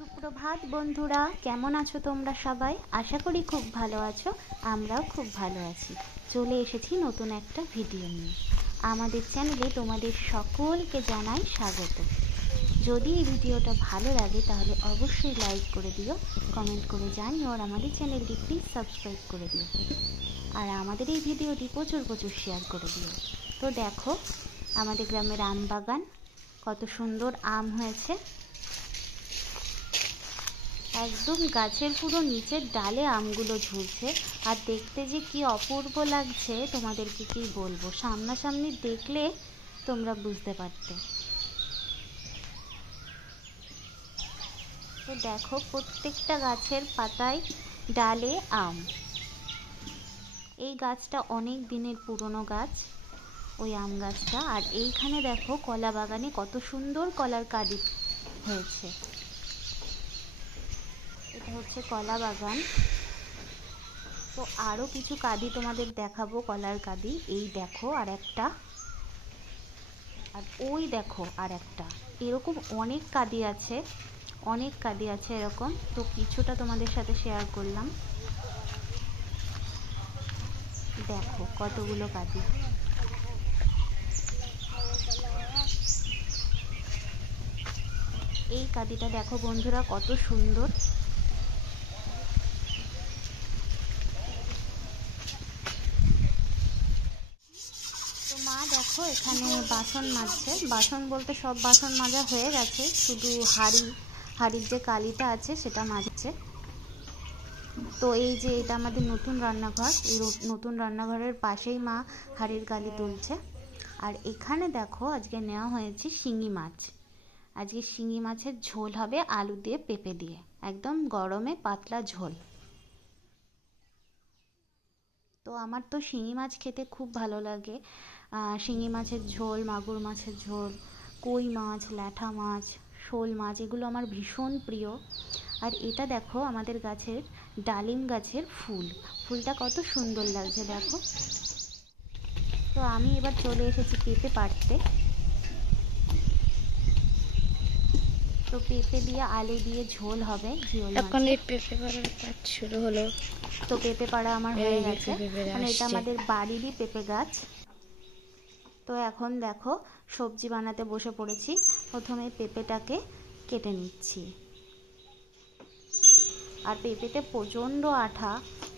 সুপ্রভাত বন্ধুরা, কেমন আছো তোমরা সবাই? আশা করি খুব ভালো আছো। আমরাও খুব ভালো আছি। চলে এসেছি নতুন একটা ভিডিও নিয়ে। আমাদের চ্যানেলে তোমাদের সকলকে জানাই স্বাগত। যদি এই ভিডিওটা ভালো লাগে তাহলে অবশ্যই লাইক করে দিও, কমেন্ট করে জানিও, আর আমাদের চ্যানেলটি প্লিজ সাবস্ক্রাইব করে দিও। আর আমাদের এই ভিডিওটি প্রচুর শেয়ার করে দিও। তো দেখো, আমাদের গ্রামের আম বাগান, কত সুন্দর আম হয়েছে। একদম গাছের পুরো নিচের ডালে আমগুলো ঝুলছে, আর দেখতে যে কি অপূর্ব লাগছে তোমাদেরকে কি বলবো। সামনাসামনি দেখলে তোমরা বুঝতে পারতে। তো দেখো, প্রত্যেকটা গাছের পাতায় ডালে আম। এই গাছটা অনেক দিনের পুরনো গাছ, ওই আম গাছটা। আর এইখানে দেখো, কলা বাগানে কত সুন্দর কলার কাঁদি হয়েছে। এটা হচ্ছে কলা বাগান। তো আরও কিছু কাঁদি তোমাদের দেখাবো, কলার কাঁদি। এই দেখো আর একটা, আর ওই দেখো আর একটা। এরকম অনেক কাঁদি আছে, অনেক কাঁদি আছে এরকম। তো কিছুটা তোমাদের সাথে শেয়ার করলাম। দেখো কতগুলো কাঁদি। এই কাঁদিটা দেখো বন্ধুরা, কত সুন্দর। তো মা দেখো এখানে বাসন মাজছে। বাসন বলতে সব বাসন মাজা হয়ে গেছে, শুধু হাঁড়ির যে কালিটা আছে সেটা মাজছে। তো এই যে এটা আমাদের নতুন রান্নাঘর, এই নতুন রান্নাঘরের পাশেই মা হাঁড়ির কালি তুলছে। আর এখানে দেখো, আজকে নেওয়া হয়েছে শিঙি মাছ। আজকে শিঙি মাছের ঝোল হবে আলু দিয়ে পেঁপে দিয়ে, একদম গরমে পাতলা ঝোল। তো আমার তো শিঙি মাছ খেতে খুব ভালো লাগে। শিঙি মাছের ঝোল, মাগুর মাছের ঝোল, কই মাছ, ল্যাঠা মাছ, শোল মাছ, এগুলো আমার ভীষণ প্রিয়। আর এটা দেখো আমাদের গাছের ডালিম গাছের ফুলটা কত সুন্দর লাগছে দেখো। তো আমি এবার চলে এসেছি পেঁপে পাড়তে। তো পেঁপে দিয়ে আলু দিয়ে ঝোল হবে, ঝোল। এখন এই পেঁপে পাড়ার কাজ শুরু হলো। তো পেঁপে পাড়া আমার হয়ে গেছে, মানে এটা আমাদের বাড়িরই পেঁপে গাছ। তো এখন দেখো সবজি বানাতে বসে পড়েছি। প্রথমে পেঁপেটাকে কেটে নিচ্ছি। আর পেঁপেতে প্রচণ্ড আঠা,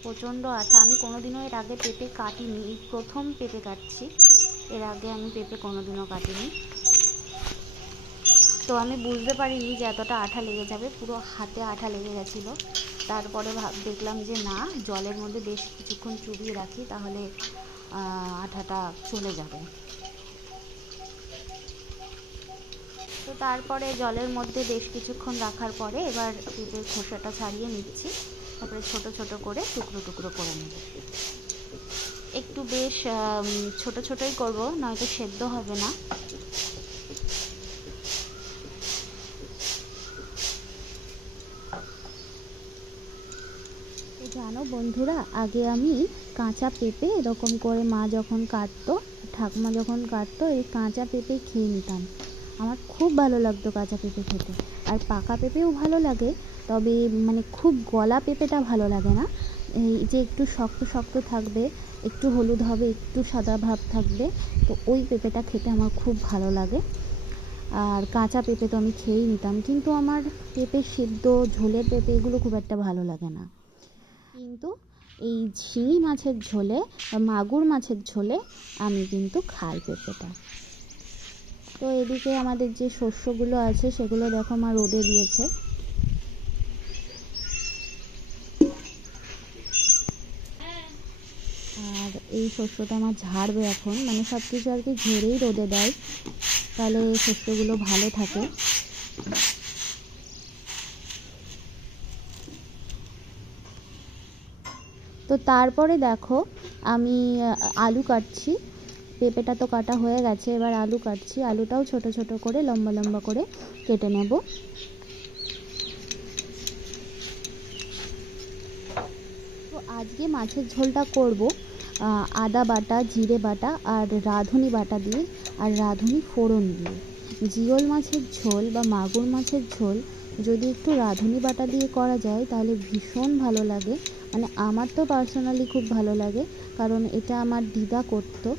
প্রচণ্ড আঠা। আমি কোনোদিনও এর আগে পেঁপে কাটিনি, এই প্রথম পেঁপে কাটছি। এর আগে আমি পেঁপে কোনোদিনও কাটিনি। তো আমি বুঝতে পারিনি যে এতটা আঠা লেগে যাবে, পুরো হাতে আঠা লেগে গেছিলো। তারপরে দেখলাম যে না, জলের মধ্যে বেশ কিছুক্ষণ চুবিয়ে রাখি, তাহলে আঠাটা চলে যাবে। তো তারপরে জলের মধ্যে বেশ কিছুক্ষণ রাখার পরে এবার পেঁপের খোসাটা ছাড়িয়ে নিচ্ছি। তারপরে ছোট ছোট করে টুকরো টুকরো করে নেব। একটু বেশ ছোট ছোটই করব, নয়তো সেদ্ধ হবে না। জানো বন্ধুরা, আগে আমি কাঁচা পেঁপে এরকম করে মা যখন কাটতো, ঠাকুমা যখন কাটতো, এই কাঁচা পেঁপে খেয়ে নিতাম। আমার খুব ভালো লাগতো কাঁচা পেঁপে খেতে। আর পাকা পেঁপেও ভালো লাগে, তবে মানে খুব গলা পেঁপেটা ভালো লাগে না। এই যে একটু শক্ত শক্ত থাকবে, একটু হলুদ হবে, একটু সাদা ভাব থাকবে, তো ওই পেঁপেটা খেতে আমার খুব ভালো লাগে। আর কাঁচা পেঁপে তো আমি খেয়েই নিতাম, কিন্তু আমার পেঁপে সিদ্ধ, ঝোলের পেঁপে এগুলো খুব একটা ভালো লাগে না। কিন্তু এই শিঙি মাছের ঝোলে বা মাগুর মাছের ঝোলে আমি কিন্তু খাই পেঁপেটা। তো এদিকে আমাদের যে শস্যগুলো আছে সেগুলো দেখো মা রোদে দিয়েছে। আর এই শস্যটা আমার ঝাড়বে এখন, মানে সব কিছু আর কি ঝেড়েই রোদে দেয়, তাহলে শস্যগুলো ভালো থাকে। তো তারপরে দেখো আমি আলু কাটছি। পেঁপেটা তো কাটা হয়ে গেছে, এবার আলু কাটছি। আলুটাও ছোট ছোট করে লম্বা লম্বা করে কেটে নেব। তো আজকে মাছের ঝোলটা করব আদা বাটা, জিরে বাটা আর রাঁধুনি বাটা দিয়ে, আর রাঁধুনি ফোড়ন দিয়ে। জিওল মাছের ঝোল বা মাগুর মাছের ঝোল যদি একটু রাঁধুনি বাটা দিয়ে করা যায় তাহলে ভীষণ ভালো লাগে। মানে আমার তো পার্সোনালি খুব ভালো লাগে, কারণ এটা আমার দিদা করতো,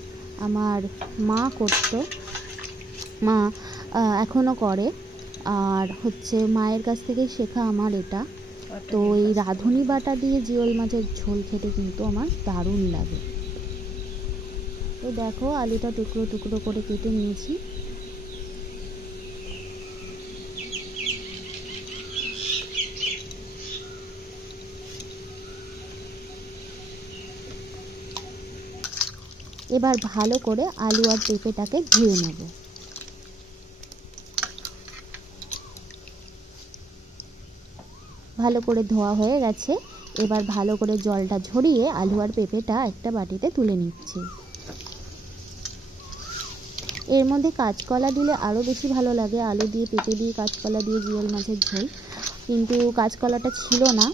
আমার মা করতো, মা এখনও করে, আর হচ্ছে মায়ের কাছ থেকে শেখা আমার এটা। তো এই রাঁধুনি বাটা দিয়ে জিওল মাছের ঝোল খেতে কিন্তু আমার দারুণ লাগে। তো দেখো আলুটা টুকরো টুকরো করে কেটে নিয়েছি। এবার ভালো করে আলু আর পেঁপেটাকে ধুয়ে নেব। ভালো করে ধোয়া হয়ে গেছে। এবার ভালো করে জলটা ঝরিয়ে আলু আর পেঁপেটা একটা বাটিতে তুলে নিচ্ছি। এর মধ্যে কাঁচকলা দিলে আরও বেশি ভালো লাগে, আলু দিয়ে পেঁপে দিয়ে কাঁচকলা দিয়ে জিওল মাছের ঝোল, কিন্তু কাঁচকলাটা ছিল না,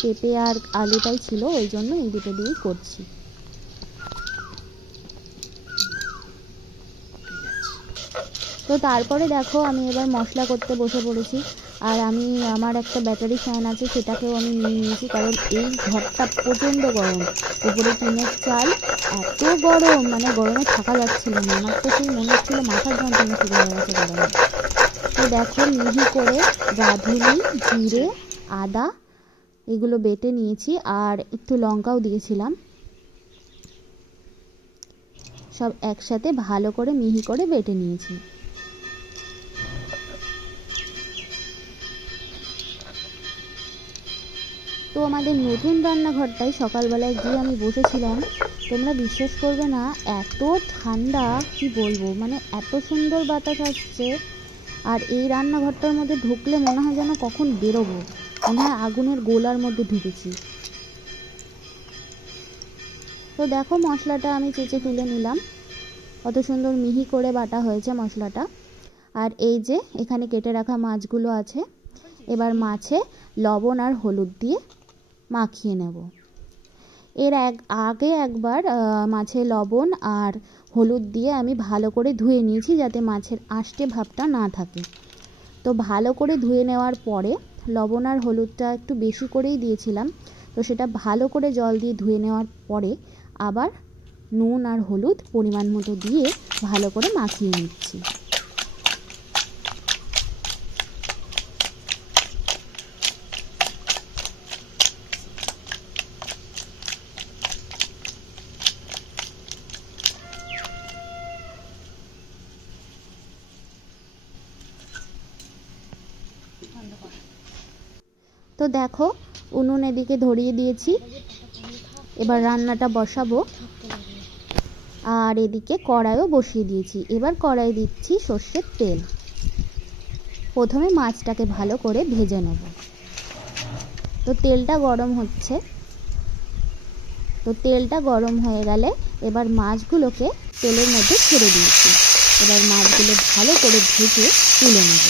পেঁপে আর আলুটাই ছিল, ওই জন্য এই দুটো দিয়েই করছি। তো তারপরে দেখো আমি এবার মশলা করতে বসে পড়েছি। আর আমি আমার একটা ব্যাটারি ফ্যান আছে, সেটাকেও আমি নিয়ে নিয়েছি, কারণ এই ঘরটা প্রচণ্ড গরম, উপরে টিনের চাল, এত গরম, মানে গরমে থাকা যাচ্ছিল না, আমার তো সেই মনে হচ্ছিলো মাথার যন্ত্রণা শুরু হয়ে গেছে গরমে। তো দেখো মিহি করে রাঁধুনি, জিরে, আদা এগুলো বেটে নিয়েছি, আর একটু লঙ্কাও দিয়েছিলাম, সব একসাথে ভালো করে মিহি করে বেটে নিয়েছি। তো আমাদের নতুন রান্নাঘরটায় সকালবেলায় গিয়ে আমি বসেছিলাম, তোমরা বিশ্বাস করবে না, এত ঠান্ডা কি বলবো, মানে এত সুন্দর বাতাস আসছে। আর এই রান্নাঘরটার মধ্যে ঢুকলে মনে হয় যেন কখন বেরোবো, মনে হয় আগুনের গোলার মধ্যে ঢুকেছি। তো দেখো মশলাটা আমি চেঁচে তুলে নিলাম, কত সুন্দর মিহি করে বাটা হয়েছে মশলাটা। আর এই যে এখানে কেটে রাখা মাছগুলো আছে, এবার মাছে লবণ আর হলুদ দিয়ে মাখিয়ে নেব। এর আগে একবার মাছে লবণ আর হলুদ দিয়ে আমি ভালো করে ধুয়ে নিয়েছি, যাতে মাছের আষ্টে ভাবটা না থাকে। তো ভালো করে ধুয়ে নেওয়ার পরে লবণ আর হলুদটা একটু বেশি করেই দিয়েছিলাম, তো সেটা ভালো করে জল দিয়ে ধুয়ে নেওয়ার পরে আবার নুন আর হলুদ পরিমাণ মতো দিয়ে ভালো করে মাখিয়ে নিচ্ছি। তো দেখো উনুন এদিকে ধরিয়ে দিয়েছি, এবার রান্নাটা বসাবো। আর এদিকে কড়াইও বসিয়ে দিয়েছি, এবার কড়াই দিচ্ছি সর্ষের তেল। প্রথমে মাছটাকে ভালো করে ভেজে নেব। তো তেলটা গরম হচ্ছে, তো তেলটা গরম হয়ে গেলে এবার মাছগুলোকে তেলের মধ্যে ছেড়ে দিয়েছি। এবার মাছগুলো ভালো করে ভেজে তুলে নেব।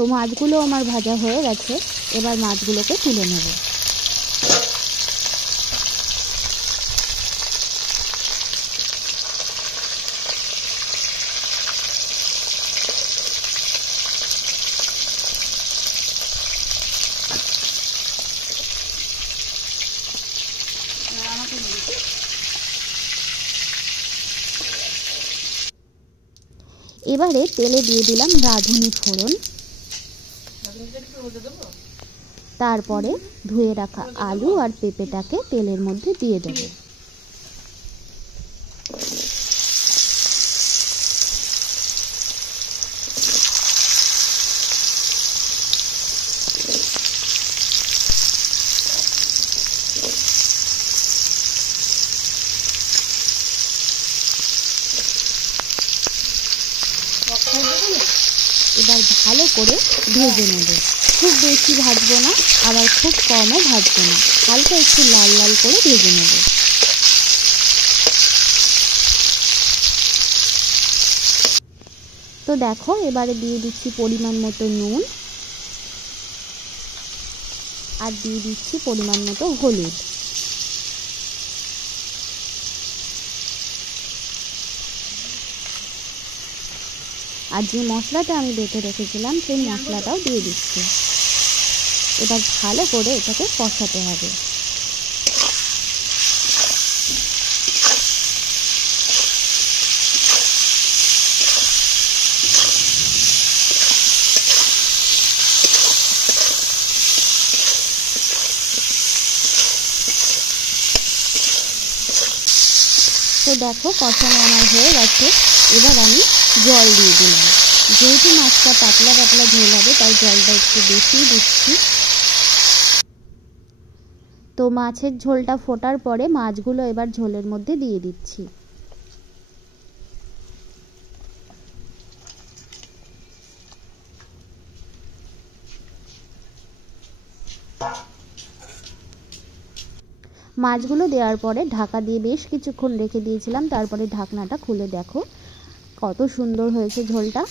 তো মাছগুলো আমার ভাজা হয়ে গেছে, এবার মাছগুলোকে তুলে নেব। এবারে তেলে দিয়ে দিলাম রাঁধুনি ফোড়ন, তারপরে ধুয়ে রাখা আলু আর পেঁপেটাকে তেলের মধ্যে দিয়ে দেব। এবার ভালো করে ভেজে নেব, খুব বেশি ভাজবো না, আবার খুব কমও ভাজবো না, হালকা একটু লাল লাল করে ভেজে নেব। তো তো দেখো এবারে দিয়ে দিচ্ছি পরিমাণ মতো নুন আর দিয়ে দিচ্ছি পরিমাণ মতো হলুদ। আর যে মশলাটা আমি বেটে রেখেছিলাম সেই মশলাটাও দিয়ে দিচ্ছি। এবার ভালো করে এটাকে কষাতে হবে। তো দেখো কষানো আমার হয়ে গেছে। এবার আমি জল দিয়ে দিলাম। যেহেতু মাছটা পাতলা পাতলা ঝোল হবে তাই জলটা একটু বেশি দিচ্ছি। তো মাছের ঝোলটা ফোটার পরে মাছগুলো এবার ঝোলের মধ্যে দিয়ে দিচ্ছি। মাছগুলো দেওয়ার পরে ঢাকা দিয়ে বেশ কিছুক্ষণ রেখে দিয়েছিলাম। তারপরে ঢাকনাটা খুলে দেখো কত সুন্দর হয়েছে ঝোলটা।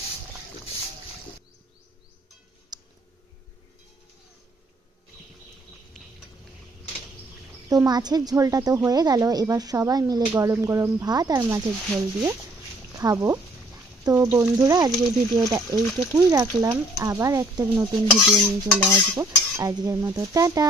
তো মাছের ঝোলটা তো হয়ে গেল। এবার সবাই মিলে গরম গরম ভাত আর মাছের ঝোল দিয়ে খাবো। তো বন্ধুরা আজকের ভিডিওটা এইটুকুই রাখলাম। আবার একটা নতুন ভিডিও নিয়ে চলে আসবো। আজকের মতো টাটা।